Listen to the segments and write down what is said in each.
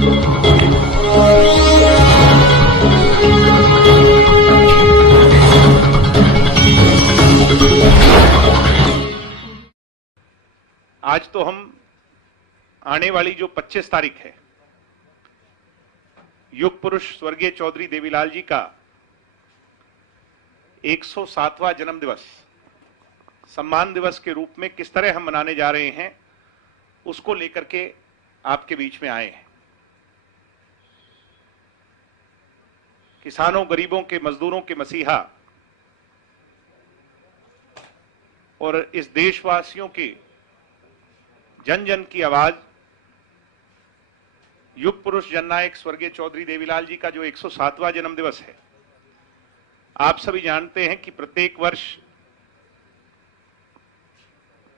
आज तो हम आने वाली जो 25 तारीख है, युग पुरुष स्वर्गीय चौधरी देवीलाल जी का 107वां जन्म दिवस सम्मान दिवस के रूप में किस तरह हम मनाने जा रहे हैं, उसको लेकर के आपके बीच में आए हैं। किसानों, गरीबों के, मजदूरों के मसीहा और इस देशवासियों के जन जन की आवाज, युग पुरुष जननायक स्वर्गीय चौधरी देवीलाल जी का जो 107वां जन्म दिवस है, आप सभी जानते हैं कि प्रत्येक वर्ष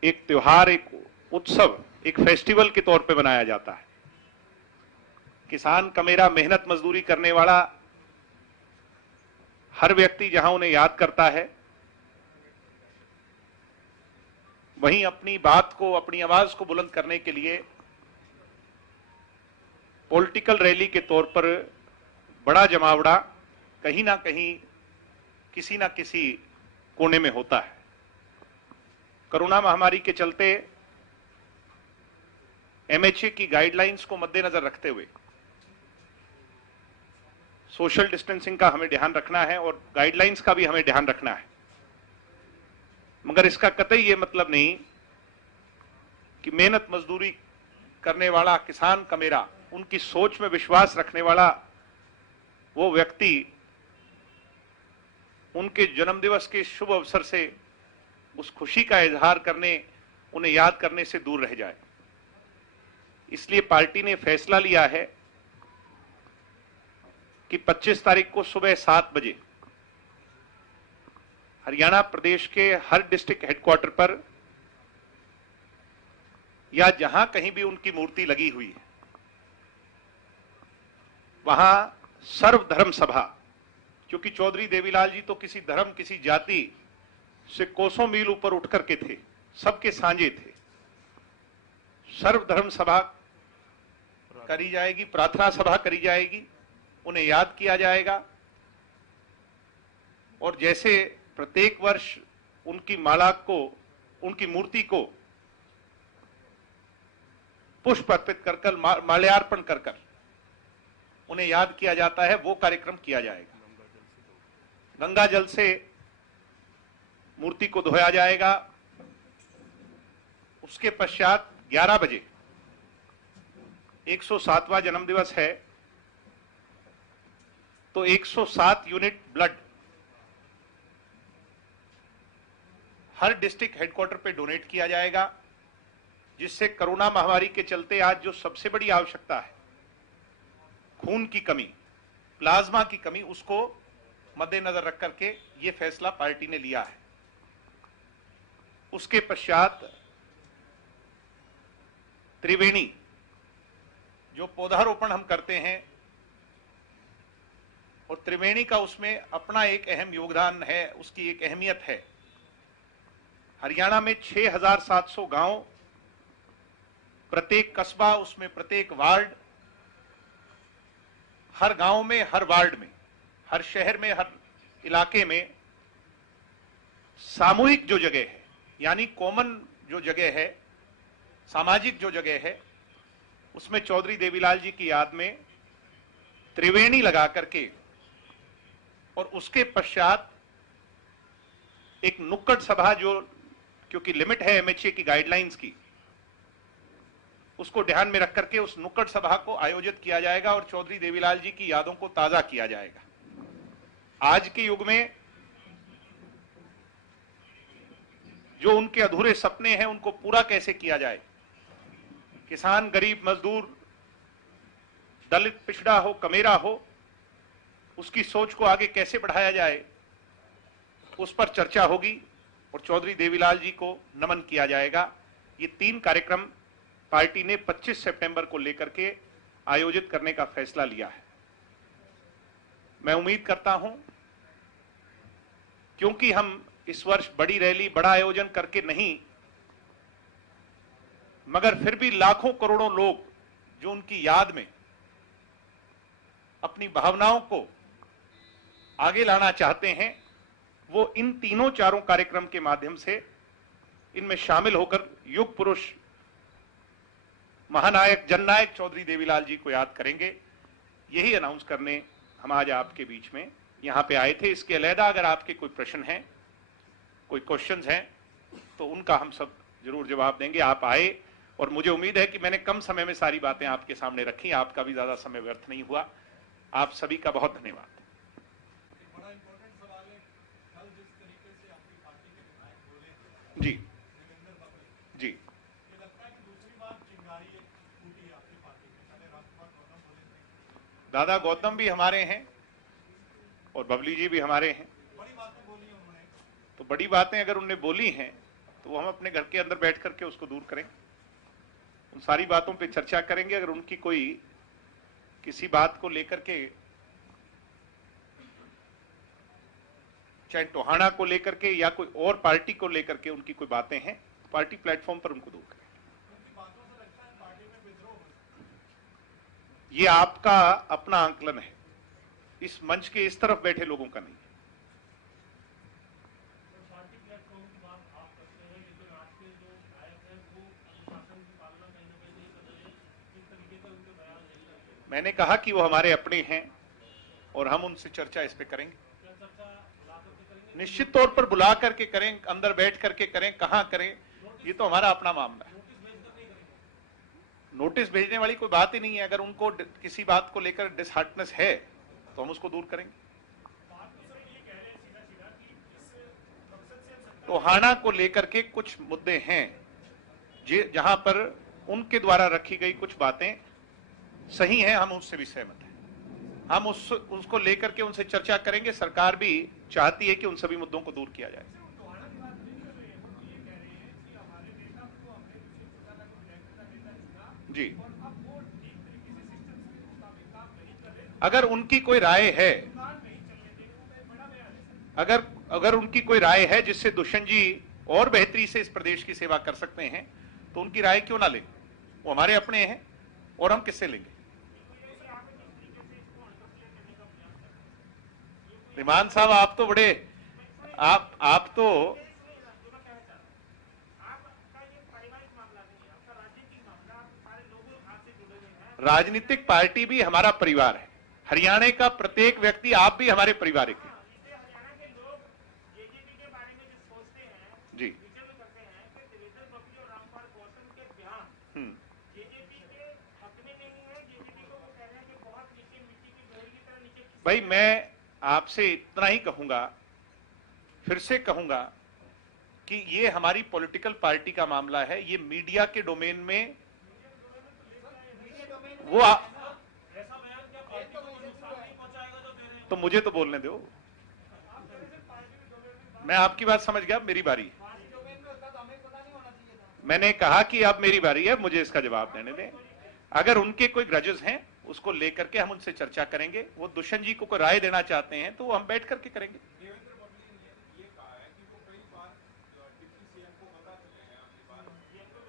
एक त्योहार, एक उत्सव, एक फेस्टिवल के तौर पे मनाया जाता है। किसान का मेरा, मेहनत मजदूरी करने वाला हर व्यक्ति जहां उन्हें याद करता है, वहीं अपनी बात को, अपनी आवाज को बुलंद करने के लिए पॉलिटिकल रैली के तौर पर बड़ा जमावड़ा कहीं ना कहीं, किसी ना किसी कोने में होता है। कोरोना महामारी के चलते एमएचए की गाइडलाइंस को मद्देनजर रखते हुए सोशल डिस्टेंसिंग का हमें ध्यान रखना है और गाइडलाइंस का भी हमें ध्यान रखना है, मगर इसका कतई ये मतलब नहीं कि मेहनत मजदूरी करने वाला किसान का मेरा, उनकी सोच में विश्वास रखने वाला वो व्यक्ति उनके जन्मदिवस के शुभ अवसर से उस खुशी का इजहार करने, उन्हें याद करने से दूर रह जाए। इसलिए पार्टी ने फैसला लिया है कि 25 तारीख को सुबह 7 बजे हरियाणा प्रदेश के हर डिस्ट्रिक्ट हेडक्वार्टर पर या जहां कहीं भी उनकी मूर्ति लगी हुई है, वहां सर्वधर्म सभा, क्योंकि चौधरी देवीलाल जी तो किसी धर्म, किसी जाति से कोसों मील ऊपर उठ करके थे, सबके साझे थे। सर्वधर्म सभा करी जाएगी, प्रार्थना सभा करी जाएगी, उन्हें याद किया जाएगा और जैसे प्रत्येक वर्ष उनकी माला को, उनकी मूर्ति को पुष्प अर्पित कर कर, माल्यार्पण कर कर उन्हें याद किया जाता है, वो कार्यक्रम किया जाएगा। गंगा जल से मूर्ति को धोया जाएगा। उसके पश्चात 11 बजे 107वां जन्मदिवस है तो 107 यूनिट ब्लड हर डिस्ट्रिक्ट हेडक्वार्टर पे डोनेट किया जाएगा, जिससे कोरोना महामारी के चलते आज जो सबसे बड़ी आवश्यकता है, खून की कमी, प्लाज्मा की कमी, उसको मद्देनजर रख करके ये फैसला पार्टी ने लिया है। उसके पश्चात त्रिवेणी, जो पौधारोपण हम करते हैं, और त्रिवेणी का उसमें अपना एक अहम योगदान है, उसकी एक अहमियत है। हरियाणा में 6700 गांव, प्रत्येक कस्बा, उसमें प्रत्येक वार्ड, हर गांव में, हर वार्ड में, हर शहर में, हर इलाके में सामूहिक जो जगह है, यानी कॉमन जो जगह है, सामाजिक जो जगह है, उसमें चौधरी देवीलाल जी की याद में त्रिवेणी लगा करके और उसके पश्चात एक नुक्कड़ सभा, जो क्योंकि लिमिट है एमएचए की गाइडलाइंस की, उसको ध्यान में रख करके उस नुक्कड़ सभा को आयोजित किया जाएगा और चौधरी देवीलाल जी की यादों को ताजा किया जाएगा। आज के युग में जो उनके अधूरे सपने हैं, उनको पूरा कैसे किया जाए, किसान, गरीब, मजदूर, दलित, पिछड़ा हो, कमेरा हो, उसकी सोच को आगे कैसे बढ़ाया जाए, उस पर चर्चा होगी और चौधरी देवीलाल जी को नमन किया जाएगा। ये 3 कार्यक्रम पार्टी ने 25 सितंबर को लेकर के आयोजित करने का फैसला लिया है। मैं उम्मीद करता हूं, क्योंकि हम इस वर्ष बड़ी रैली, बड़ा आयोजन करके नहीं, मगर फिर भी लाखों करोड़ों लोग जो उनकी याद में अपनी भावनाओं को आगे लाना चाहते हैं, वो इन तीनों चारों कार्यक्रम के माध्यम से इनमें शामिल होकर युग पुरुष महानायक जननायक चौधरी देवीलाल जी को याद करेंगे। यही अनाउंस करने हम आज आपके बीच में यहां पे आए थे। इसके अलहदा अगर आपके कोई प्रश्न हैं, कोई क्वेश्चंस हैं, तो उनका हम सब जरूर जवाब देंगे। आप आए और मुझे उम्मीद है कि मैंने कम समय में सारी बातें आपके सामने रखी, आपका भी ज्यादा समय व्यर्थ नहीं हुआ। आप सभी का बहुत धन्यवाद। बड़ा इंपॉर्टेंट सवाल है, कल जिस तरीके से आपकी पार्टी के विधायक बोले जी देवेंद्र बबली जी, ये लगता है कि दूसरी बार चिंगारी एक फूटी है आपकी पार्टी में। पहले राजकुमार गौतम बोले थे, दादा गौतम भी हमारे हैं और बबली जी भी हमारे हैं। बड़ी बातें बोली हैं उन्होंने। तो बड़ी बातें अगर उनने बोली हैं तो हम अपने घर के अंदर बैठ करके उसको दूर करें, उन सारी बातों पे चर्चा करेंगे। अगर उनकी कोई किसी बात को लेकर के, चाहे टोहाना को लेकर के या कोई और पार्टी को लेकर के उनकी कोई बातें हैं, पार्टी प्लेटफॉर्म पर उनको दूर करें। उनकी बातों से लगता है पार्टी में विद्रोह हो सकता है। ये आपका अपना आंकलन है, इस मंच के इस तरफ बैठे लोगों का नहीं। पार्टी प्लेटफॉर्म की बात आप करते हैं, लेकिन आज के जो विधायक हैं वो अनुशासन की पालना कहीं ना कहीं नहीं कर रहे हैं। इस तरीके का उनके बयान नहीं करते। मैंने कहा कि वो हमारे अपने हैं और हम उनसे चर्चा इस पे करेंगे। क्या चर्चा बुला करके करेंगे? निश्चित तौर पर बुला करके करें, अंदर बैठ करके करें, कहां करें, ये तो हमारा अपना मामला है। नोटिस भेजकर नहीं करेंगे? नोटिस भेजने वाली कोई बात ही नहीं है। अगर उनको किसी बात को लेकर डिसहार्टनेस है तो हम उसको दूर करेंगे। बात तो सर ये कह रहे हैं सीधा सीधा कि इस मकसद से हम सरकार टोहाना को लेकर के कुछ मुद्दे हैं जहां पर उनके द्वारा रखी गई कुछ बातें सही हैं, हम उससे भी सहमत हैं। हम उसको लेकर के उनसे चर्चा करेंगे। सरकार भी चाहती है कि उन सभी मुद्दों को दूर किया जाए। टोहाना की बात नहीं कर रहे हैं, वो ये कह रहे हैं कि हमारे नेता को हमने किसी प्रकार का विधायक का नेता चुना जी, और अब वो ठीक तरीके से सिस्टम के मुताबिक काम नहीं कर रहे, अगर उनकी कोई राय है, दुकान नहीं चलने देंगे, वो एक बड़ा बयान है सर। अगर उनकी कोई राय है जिससे दुष्यंत जी और बेहतरी से इस प्रदेश की सेवा कर सकते हैं, तो उनकी राय क्यों ना लें। वो हमारे अपने हैं और हम किससे लेंगे। विमान साहब, आप तो बड़े आप तो राजनीतिक पार्टी भी हमारा परिवार है। हरियाणा का प्रत्येक व्यक्ति, आप भी हमारे परिवार के। जी, भाई मैं आपसे इतना ही कहूंगा, फिर से कहूंगा कि ये हमारी पॉलिटिकल पार्टी का मामला है। ये मीडिया के डोमेन में वो ऐसा बयान क्या पार्टी को नुकसान नहीं पहुंचाएगा जो दे रहे हैं? तो मुझे तो बोलने दो, मैं आपकी बात समझ गया। मेरी बारी है। मैंने कहा कि अब मेरी बारी है, मुझे इसका जवाब देने दें। अगर उनके कोई ग्रजेस हैं उसको लेकर के हम उनसे चर्चा करेंगे। वो दुष्यंत जी को कोई राय देना चाहते हैं तो वो हम बैठ करके करेंगे। देवेंद्र बबली ने ये कहा है कि वो कई बार डिप्टी सीएम को बता चुके हैं, अपनी बात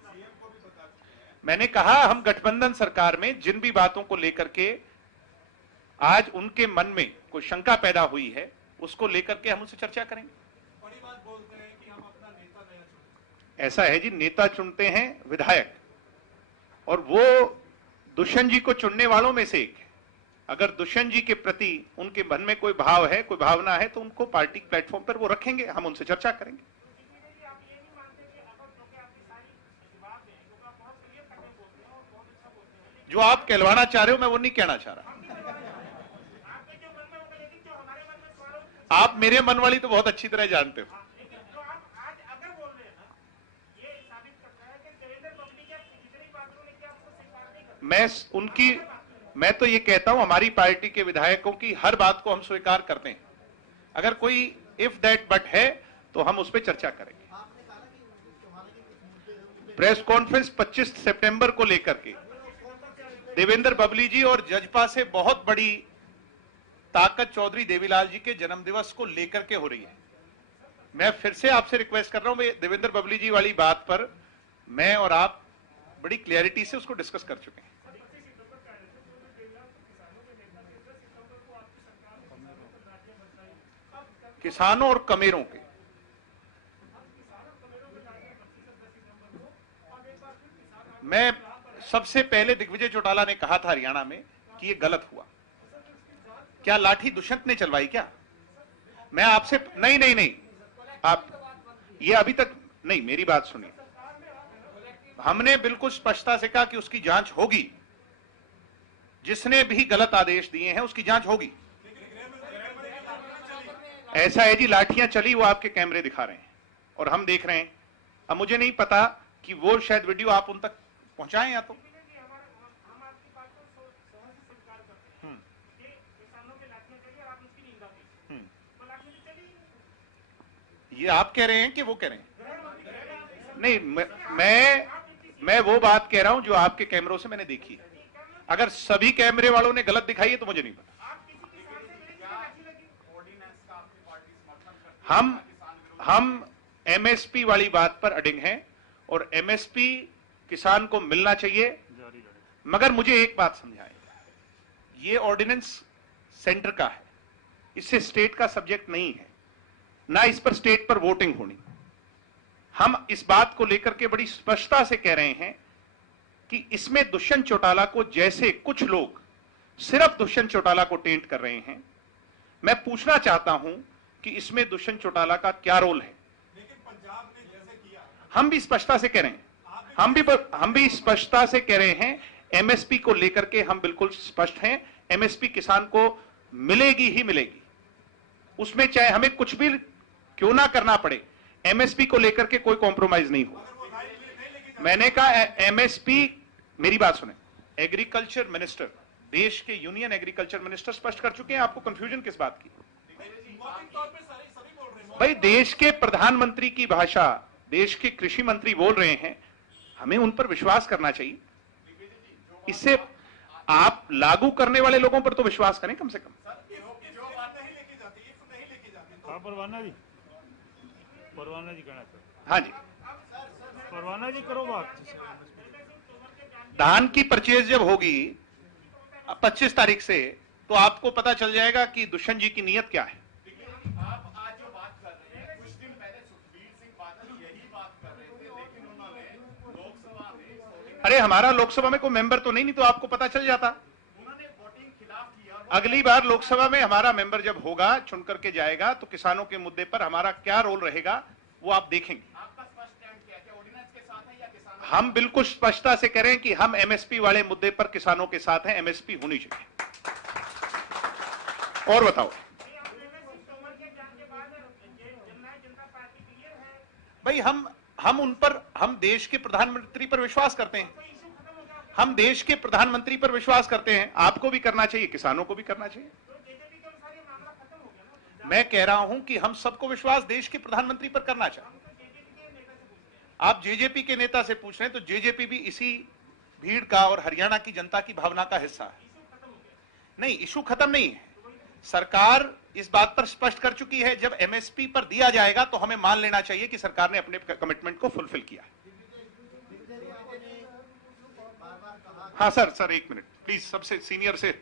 सीएम को भी बता चुके हैं। मैंने कहा हम गठबंधन सरकार में जिन भी बातों को लेकर के आज उनके मन में कोई शंका पैदा हुई है, उसको लेकर के हम उनसे चर्चा करेंगे। बड़ी बात बोलते हैं कि हम अपना नेता नया चुनते ऐसा है जी, नेता चुनते हैं विधायक, और वो दुष्यंत जी को चुनने वालों में से एक है। अगर दुष्यंत जी के प्रति उनके मन में कोई भाव है, कोई भावना है, तो उनको पार्टी प्लेटफॉर्म पर वो रखेंगे, हम उनसे चर्चा करेंगे। जो आप कहलवाना चाह रहे हो मैं वो नहीं कहना चाह रहा। आप मेरे मन वाली तो बहुत अच्छी तरह जानते हो। मैं तो ये कहता हूं हमारी पार्टी के विधायकों की हर बात को हम स्वीकार करते हैं। अगर कोई इफ दैट बट है तो हम उस पर चर्चा करेंगे। प्रेस कॉन्फ्रेंस 25 सितंबर को लेकर के देवेंद्र बबली जी और जजपा से बहुत बड़ी ताकत चौधरी देवीलाल जी के जन्मदिवस को लेकर के हो रही है। मैं फिर से आपसे रिक्वेस्ट कर रहा हूं, देवेंद्र बबली जी वाली बात पर मैं और आप बड़ी क्लैरिटी से उसको डिस्कस कर चुके हैं। किसानों और कमेरों के। मैं सबसे पहले दिग्विजय चौटाला ने कहा था हरियाणा में कि यह गलत हुआ। क्या लाठी दुष्यंत ने चलवाई क्या? मैं आपसे नहीं नहीं नहीं, आप ये अभी तक नहीं, मेरी बात सुनिए। हमने बिल्कुल स्पष्टता से कहा कि उसकी जांच होगी, जिसने भी गलत आदेश दिए हैं उसकी जांच होगी। ऐसा है जी, लाठियां चली, वो आपके कैमरे दिखा रहे हैं और हम देख रहे हैं। अब मुझे नहीं पता कि वो शायद वीडियो आप उन तक पहुंचाएं या तो। ये आप कह रहे हैं कि वो कह रहे हैं? नहीं, मैं वो बात कह रहा हूं जो आपके कैमरों से मैंने देखी है। अगर सभी कैमरे वालों ने गलत दिखाई है तो मुझे नहीं पता। हम एमएसपी वाली बात पर अडिग हैं और एमएसपी किसान को मिलना चाहिए। मगर मुझे एक बात समझाएं, ये ऑर्डिनेंस सेंटर का है, इससे स्टेट का सब्जेक्ट नहीं है, ना इस पर स्टेट पर वोटिंग होनी। हम इस बात को लेकर के बड़ी स्पष्टता से कह रहे हैं कि इसमें दुष्यंत चौटाला को, जैसे कुछ लोग सिर्फ दुष्यंत चौटाला को टेंट कर रहे हैं, मैं पूछना चाहता हूं कि इसमें दुष्यंत चौटाला का क्या रोल है। लेकिन पंजाब ने जैसे किया, हम भी स्पष्टता से कह रहे हैं, हम भी स्पष्टता से कह रहे हैं, एमएसपी को लेकर के हम बिल्कुल स्पष्ट हैं। एमएसपी किसान को मिलेगी ही मिलेगी, उसमें चाहे हमें कुछ भी क्यों ना करना पड़े, एमएसपी को लेकर के कोई कॉम्प्रोमाइज नहीं हो। मैंने कहा एमएसपी, मेरी बात सुने, एग्रीकल्चर मिनिस्टर, देश के यूनियन एग्रीकल्चर मिनिस्टर स्पष्ट कर चुके हैं। आपको कंफ्यूजन किस बात की? भाई, देश के प्रधानमंत्री की भाषा देश के कृषि मंत्री बोल रहे हैं, हमें उन पर विश्वास करना चाहिए। इससे आप लागू करने वाले लोगों पर तो विश्वास करें कम से कम। परवाना जी कहना चाहते। हाँ जी, परवाना जी करो बात। धान की परचेज जब होगी 25 तारीख से, तो आपको पता चल जाएगा कि दुष्यंत जी की नीयत क्या है। आप आज जो बात कर रहे हैं, कुछ दिन पहले सुखबीर सिंह बादल यही बात कर रहे थे, लेकिन उन्होंने लोकसभा में, अरे हमारा लोकसभा में कोई मेंबर तो नहीं तो आपको पता चल जाता। उन्होंने वोटिंग खिलाफ किया। अगली बार लोकसभा में हमारा मेंबर जब होगा, चुन करके जाएगा, तो किसानों के मुद्दे पर हमारा क्या रोल रहेगा वो आप देखेंगे। आपका स्पष्ट स्टैंड क्या है, ऑर्डिनेंस के साथ है या किसानों? हम बिल्कुल स्पष्टता से कह रहे हैं कि हम एमएसपी वाले मुद्दे पर किसानों के साथ हैं, एमएसपी होनी चाहिए। और बताओ भाई, हम उन पर, हम देश के प्रधानमंत्री पर विश्वास करते हैं, हम देश के प्रधानमंत्री पर विश्वास करते हैं। आपको भी करना चाहिए, किसानों को भी करना चाहिए। मैं कह रहा हूं कि हम सबको विश्वास देश के प्रधानमंत्री पर करना चाहिए। आप जेजेपी के नेता से पूछ रहे हैं, तो जेजेपी भी इसी भीड़ का और हरियाणा की जनता की भावना का हिस्सा है। नहीं, इशू खत्म नहीं है। सरकार इस बात पर स्पष्ट कर चुकी है, जब एमएसपी पर दिया जाएगा तो हमें मान लेना चाहिए कि सरकार ने अपने कमिटमेंट को फुलफिल किया। हाँ सर, एक मिनट प्लीज, सबसे सीनियर से।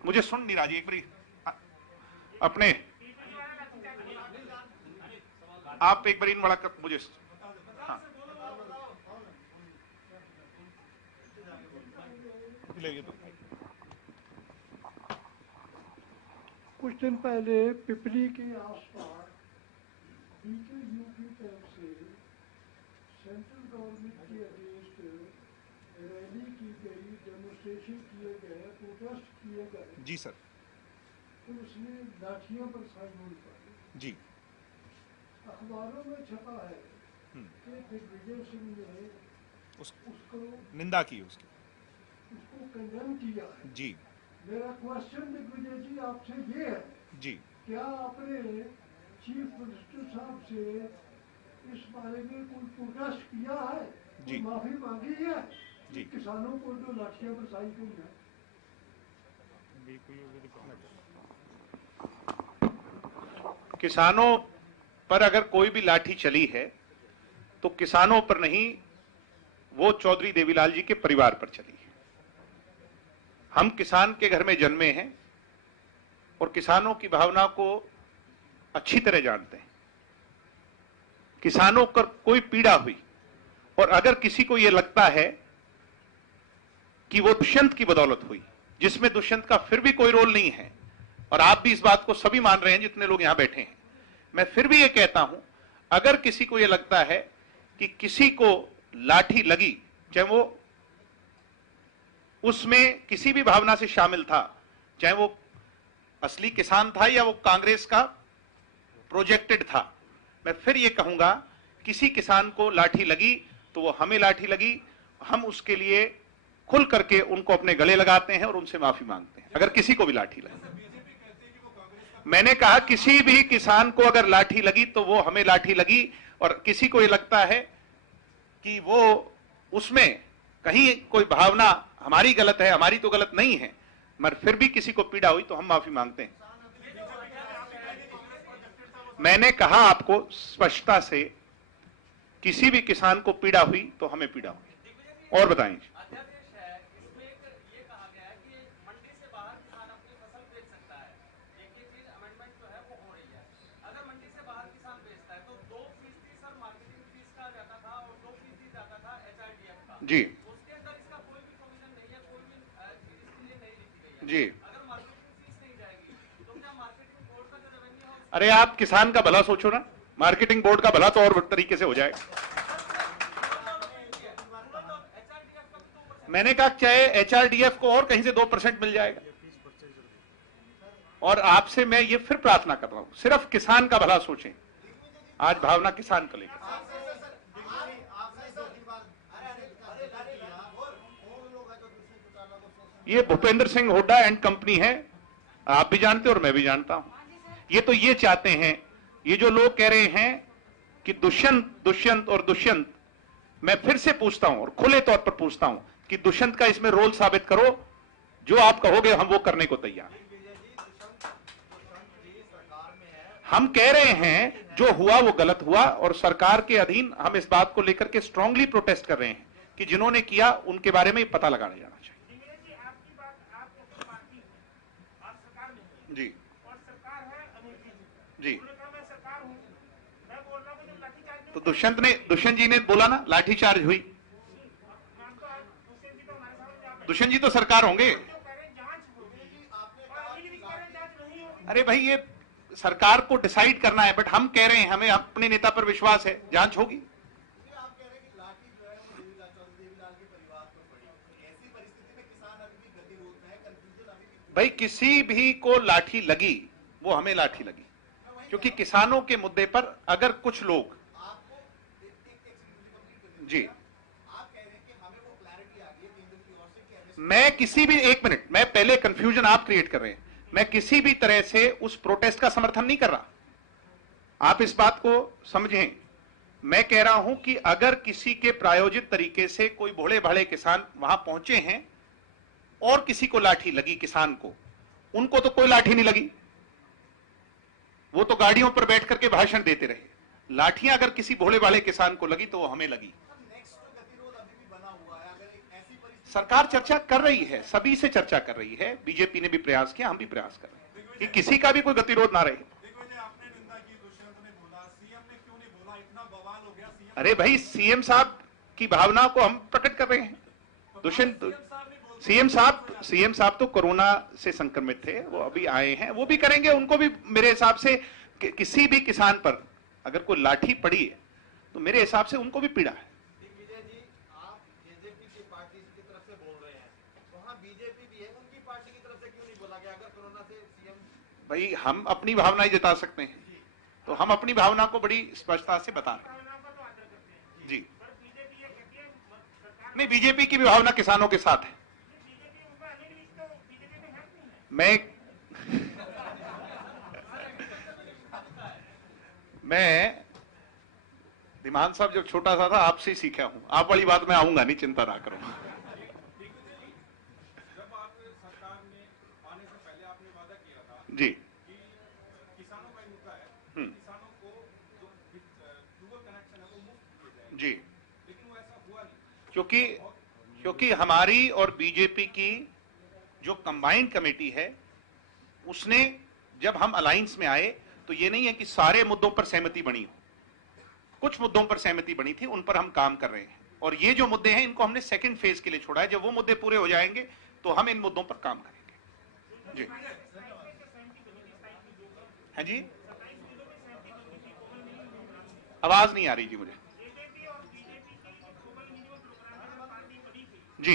मुझे सुन नहीं रहा जी, एक बार अपने आप एक बार इन बड़ा मुझे। हाँ, कुछ दिन पहले पिपली के आसपास बीकेयू की तरफ से सेंट्रल गवर्नमेंट के अगेंस्ट रैली की गई, डेमोन्स्ट्रेशन किए गए, प्रोटेस्ट किए गए। जी सर। तो उसमें लाठियां बरसाई हुई पड़ी। जी। अखबारों में छपा है कि दिग्विजय सिंह ने उसको निंदा की, उसको कंडेम किया है। जी। मेरा क्वेश्चन दिग्विजय जी आपसे ये है जी, क्या आपने चीफ मिनिस्टर साहब से इस बारे में कोई प्रोटेस्ट किया है, जी, माफी मांगी है जी, किसानों को जो लाठियां बरसाई गई है? किसानों पर अगर कोई भी लाठी चली है तो किसानों पर नहीं, वो चौधरी देवीलाल जी के परिवार पर चली है। हम किसान के घर में जन्मे हैं और किसानों की भावना को अच्छी तरह जानते हैं। किसानों पर कोई पीड़ा हुई और अगर किसी को यह लगता है कि वो दुष्यंत की बदौलत हुई, जिसमें दुष्यंत का फिर भी कोई रोल नहीं है, और आप भी इस बात को सभी मान रहे हैं जितने लोग यहां बैठे हैं, मैं फिर भी ये कहता हूं, अगर किसी को यह लगता है कि किसी को लाठी लगी, चाहे वो उसमें किसी भी भावना से शामिल था, चाहे वो असली किसान था या वो कांग्रेस का प्रोजेक्टेड था, मैं फिर ये कहूंगा, किसी किसान को लाठी लगी तो वो हमें लाठी लगी, हम उसके लिए खुल करके उनको अपने गले लगाते हैं और उनसे माफी मांगते हैं अगर किसी को भी लाठी लगी। मैंने कहा किसी भी किसान को अगर लाठी लगी तो वो हमें लाठी लगी, और किसी को ये लगता है कि वो उसमें कहीं कोई भावना हमारी गलत है, हमारी तो गलत नहीं है, मगर फिर भी किसी को पीड़ा हुई तो हम माफी मांगते हैं। मैंने कहा आपको स्पष्टता से, किसी भी किसान को पीड़ा हुई तो हमें पीड़ा हुई। और बताएं। जी उसके अंदर इसका कोई भी प्रोविजन नहीं है, कोई भी चीज इसके लिए नहीं लिखी गई है। जी अगर मार्केटिंग फीस नहीं जाएगी तो क्या मार्केटिंग बोर्ड का जो रेवेन्यू है अरे आप किसान का भला सोचो ना, मार्केटिंग बोर्ड का भला तो और तरीके से हो जाएगा। मैंने कहा चाहे एचआरडीएफ को और कहीं से 2% मिल जाएगा। और आपसे मैं ये फिर प्रार्थना कर रहा हूं, सिर्फ किसान का भला सोचें। आज भावना किसान को लेकर, ये भूपेंद्र सिंह हुड्डा एंड कंपनी है, आप भी जानते हो और मैं भी जानता हूं। ये तो ये चाहते हैं, ये जो लोग कह रहे हैं कि दुष्यंत दुष्यंत और दुष्यंत, मैं फिर से पूछता हूं और खुले तौर पर पूछता हूं कि दुष्यंत का इसमें रोल साबित करो, जो आप कहोगे हम वो करने को तैयार हैं। हम कह रहे हैं जो हुआ वो गलत हुआ, और सरकार के अधीन हम इस बात को लेकर के स्ट्रांगली प्रोटेस्ट कर रहे हैं कि जिन्होंने किया उनके बारे में पता लगाया जाना चाहिए। जी और सरकार है अनिल जी, उन्होंने कहा मैं सरकार हूं, मैं बोल रहा हूं कि जब लाठीचार्ज तो दुष्यंत जी ने बोला ना लाठीचार्ज हुई, मानता है हुसैन जी तो हमारे सामने आप दुष्यंत जी तो सरकार होंगे। जो कह रहे हैं जांच होगी और अनिल भी कह रहे हैं जांच नहीं होगी। अरे भाई ये सरकार को डिसाइड करना है, बट हम कह रहे हैं हमें अपने नेता पर विश्वास है, जांच होगी। आप कह रहे हैं कि लाठी जो है वो देवीलाल के परिवार पर पड़ी, ऐसी परिस्थिति में किसान अभी भी गतिरोध में है, कंफ्यूजन अभी भी। भाई किसी भी को लाठी लगी वो हमें लाठी लगी, क्योंकि किसानों के मुद्दे पर अगर कुछ लोग आपको एक जी, आप कह रहे हैं कि हमें वो क्लैरिटी आ गई है केंद्र की ओर से कि MSP मैं किसी भी, एक मिनट, मैं पहले कंफ्यूजन आप क्रिएट कर रहे हैं, मैं किसी भी तरह से उस प्रोटेस्ट का समर्थन नहीं कर रहा, आप इस बात को समझें। मैं कह रहा हूं कि अगर किसी के प्रायोजित तरीके से कोई भोले भाले किसान वहां पहुंचे हैं और किसी को लाठी लगी, किसान को, उनको तो कोई लाठी नहीं लगी, वो तो गाड़ियों पर बैठ करके भाषण देते रहे। लाठियां अगर किसी भोले भाले किसान को लगी तो वो हमें लगी। नेक्स्ट गतिरोध अभी भी बना हुआ है, अगर एक ऐसी परिस्थिति सरकार चर्चा कर रही है, सभी से चर्चा कर रही है, बीजेपी ने भी प्रयास किया, हम भी प्रयास कर रहे हैं कि किसी का भी कोई गतिरोध ना रहे। दिग्विजय आपने निंदा की, दुष्यंत ने बोला, सीएम ने क्यों नहीं बोला? इतना बवाल हो गया सीएम। अरे भाई सीएम साहब की भावना को हम प्रकट कर रहे हैं। दुष्यंत सीएम साहब तो कोरोना से संक्रमित थे, वो अभी आए हैं, वो भी करेंगे, उनको भी मेरे हिसाब से किसी भी किसान पर अगर कोई लाठी पड़ी है तो मेरे हिसाब से उनको भी पीड़ा है। दिग्विजय जी, आप जेजेपी की पार्टी की तरफ से बोल रहे हैं, वहां बीजेपी भी है, उनकी पार्टी की तरफ से क्यों नहीं बोला गया? अगर कोरोना से सीएम, भाई हम अपनी भावना ही जता सकते हैं, तो हम अपनी भावना को बड़ी स्पष्टता से बता रहे भावना का तो आदर करते हैं हैं। जी पर बीजेपी ये कहती है सरकार नहीं, बीजेपी की भी भावना किसानों के साथ है। बीजेपी उनका अनिल विज तो बीजेपी में है नहीं है। मैं दिमान साहब जब छोटा सा था आपसे ही सीखा हूं, आप वाली बात में आऊंगा नहीं, चिंता ना करो। जब आप सरकार में आने से पहले आपने वादा किया था जी कि किसानों का ही मुद्दा है, किसानों को जो डुअल कनेक्शन है वो मुफ्त दिए जाएंगे, जी, लेकिन वो ऐसा हुआ नहीं। क्योंकि हमारी और बीजेपी की जो कंबाइंड कमेटी है, उसने जब हम अलायंस में आए तो ये नहीं है कि सारे मुद्दों पर सहमति बनी हो, कुछ मुद्दों पर सहमति बनी थी, उन पर हम काम कर रहे हैं। और ये जो मुद्दे हैं इनको हमने सेकंड फेज के लिए छोड़ा है। जब वो मुद्दे पूरे हो जाएंगे तो हम इन मुद्दों पर काम करेंगे। जी हाँ जी, आवाज नहीं आ रही जी मुझे। जी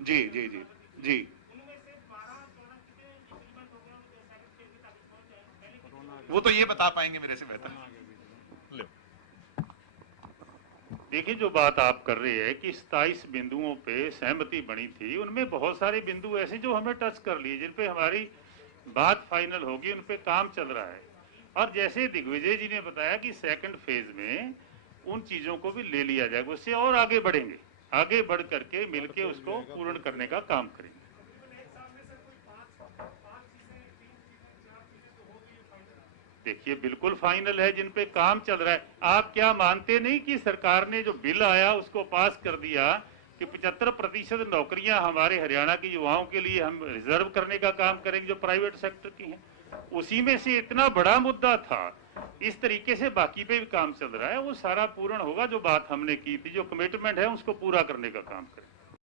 जी जी जी जी वो तो ये बता पाएंगे मेरे से बेहतर। देखिए, जो बात आप कर रहे हैं कि 27 बिंदुओं पे सहमति बनी थी, उनमें बहुत सारे बिंदु ऐसे जो हमें टच कर लिए, जिन पे हमारी बात फाइनल होगी, उन पे काम चल रहा है। और जैसे दिग्विजय जी ने बताया कि सेकंड फेज में उन चीजों को भी ले लिया जाएगा, उससे और आगे बढ़ेंगे, आगे बढ़ करके मिलके उसको पूर्ण करने का काम करेंगे। देखिए, बिल्कुल फाइनल है, जिन पे काम चल रहा है। आप क्या मानते नहीं कि सरकार ने जो बिल आया उसको पास कर दिया कि 75% नौकरियां हमारे हरियाणा के युवाओं के लिए हम रिजर्व करने का काम करेंगे जो प्राइवेट सेक्टर की हैं। उसी में से इतना बड़ा मुद्दा था। इस तरीके से बाकी पे भी काम चल रहा है, वो सारा पूर्ण होगा। जो बात हमने की थी, जो कमिटमेंट है, उसको पूरा करने का काम करें।